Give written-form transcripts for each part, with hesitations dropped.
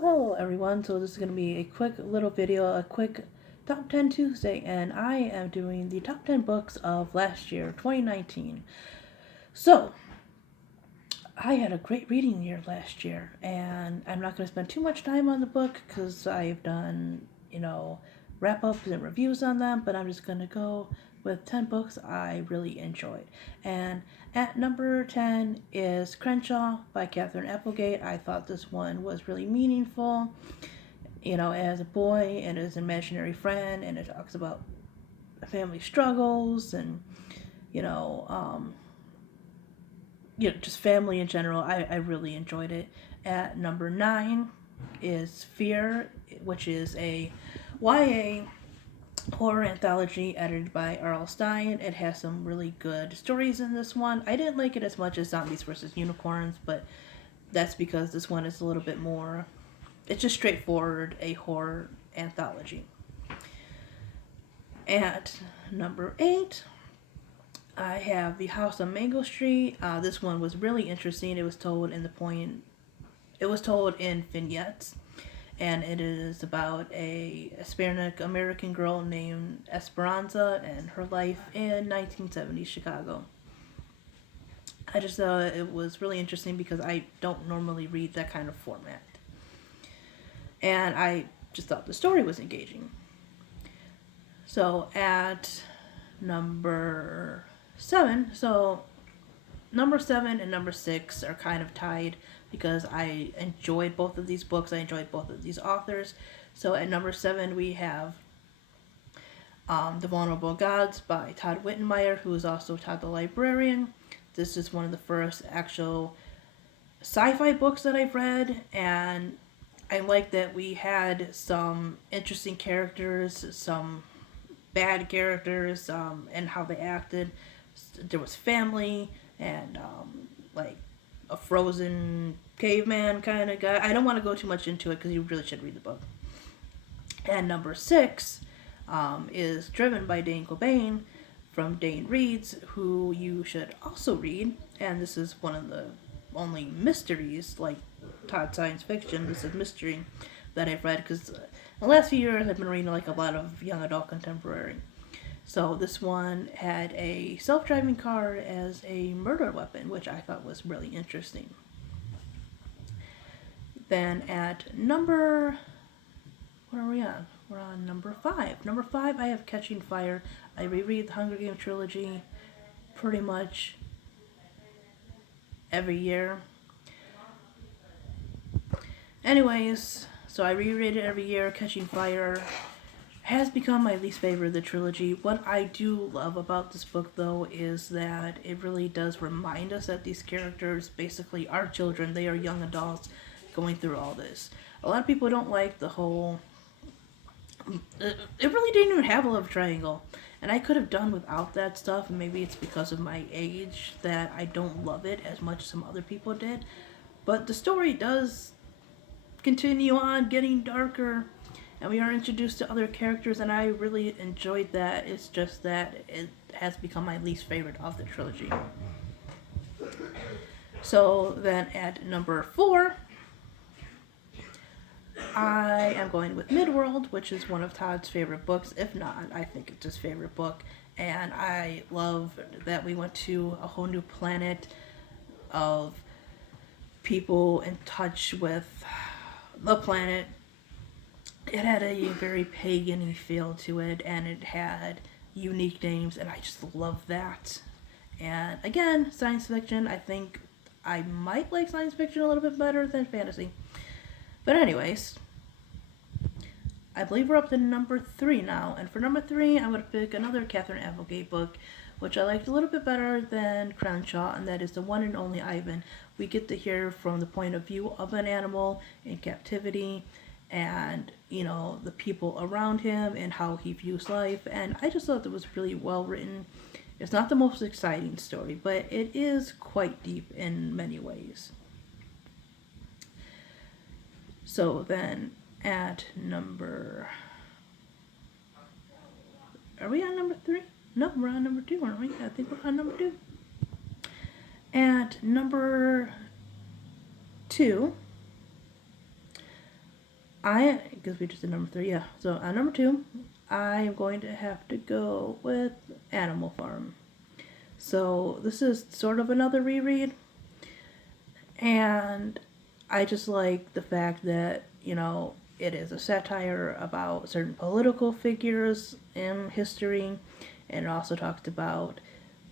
Well, hello everyone. So this is going to be a quick little video, a quick top 10 Tuesday, and I am doing the top 10 books of last year, 2019. So, I had a great reading year last year, and I'm not going to spend too much time on the book because I've done, wrap-ups and reviews on them, but I'm just going to go with 10 books I really enjoyed. And at number 10 is Crenshaw by Katherine Applegate. I thought this one was really meaningful, as a boy and his imaginary friend, and it talks about family struggles and, you know, um, just family in general. I really enjoyed it. At number 9 is Fear, which is a YA horror anthology edited by R.L. Stine. It has some really good stories in this one. I didn't like it as much as Zombies vs. Unicorns, but that's because this one is a little bit more, it's just straightforward, a horror anthology. At number 8, I have The House on Mango Street. This one was really interesting. It was told in vignettes, and it is about a Hispanic American girl named Esperanza and her life in 1970s Chicago. I just thought it was really interesting because I don't normally read that kind of format. And I just thought the story was engaging. So at number 7, number 7 and number 6 are kind of tied because I enjoyed both of these books. I enjoyed both of these authors. So at number 7 we have The Vulnerable Gods by Todd Wittenmeyer, who is also Todd the Librarian. This is one of the first actual sci-fi books that I've read, and I like that we had some interesting characters, some bad characters, and how they acted. There was family and like a frozen caveman kind of guy. I don't want to go too much into it because you really should read the book. And number 6 is Driven by Dane Cobain from Dane Reads, who you should also read. And this is one of the only mysteries, like Todd science fiction. This is mystery that I've read because the last few years I've been reading like a lot of young adult contemporary. So this one had a self-driving car as a murder weapon, which I thought was really interesting. Then at what are we on? We're on number 5. Number 5, I have Catching Fire. I reread the Hunger Games trilogy pretty much every year. Anyways, so I reread it every year. Catching Fire has become my least favorite of the trilogy. What I do love about this book, though, is that it really does remind us that these characters basically are children. They are young adults going through all this. A lot of people don't like the whole... It really didn't even have a love triangle. And I could have done without that stuff, and maybe it's because of my age that I don't love it as much as some other people did. But the story does continue on getting darker, and we are introduced to other characters, and I really enjoyed that. It's just that it has become my least favorite of the trilogy. So then at number 4, I am going with Midworld, which is one of Todd's favorite books. If not, I think it's his favorite book. And I love that we went to a whole new planet of people in touch with the planet. It had a very pagan-y feel to it, and it had unique names, and I just love that. And again, science fiction. I think I might like science fiction a little bit better than fantasy. But anyways, I believe we're up to number 3 now. And for number 3, I'm going to pick another Katherine Applegate book, which I liked a little bit better than Crenshaw, and that is The One and Only Ivan. We get to hear from the point of view of an animal in captivity, and, the people around him and how he views life. And I just thought it was really well written. It's not the most exciting story, but it is quite deep in many ways. So then at number... Are we on number 3? No, we're on number 2, aren't we? I think we're on number 2. At number 2, because we just did number 3, yeah. So on number 2, I am going to have to go with Animal Farm. So this is sort of another reread, and I just like the fact that, it is a satire about certain political figures in history, and it also talks about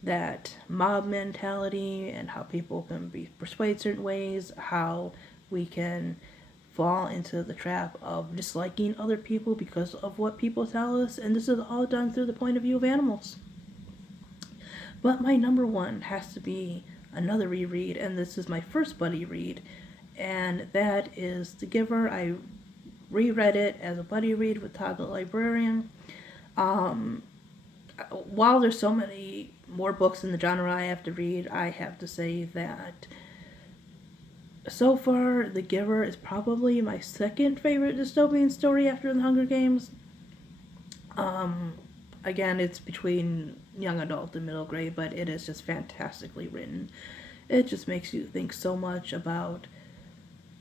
that mob mentality and how people can be persuaded certain ways, how we can fall into the trap of disliking other people because of what people tell us, and this is all done through the point of view of animals. But my number 1 has to be another reread, and this is my first buddy read, and that is The Giver. I reread it as a buddy read with Todd the Librarian. While there's so many more books in the genre I have to read, I have to say that so far, The Giver is probably my second favorite dystopian story after The Hunger Games. Again, it's between young adult and middle grade, but it is just fantastically written. It just makes you think so much about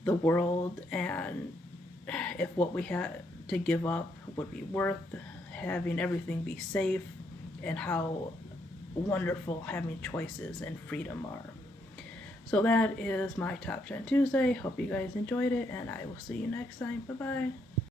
the world and if what we had to give up would be worth having everything be safe, and how wonderful having choices and freedom are. So that is my Top 10 Tuesday. Hope you guys enjoyed it, and I will see you next time. Bye-bye.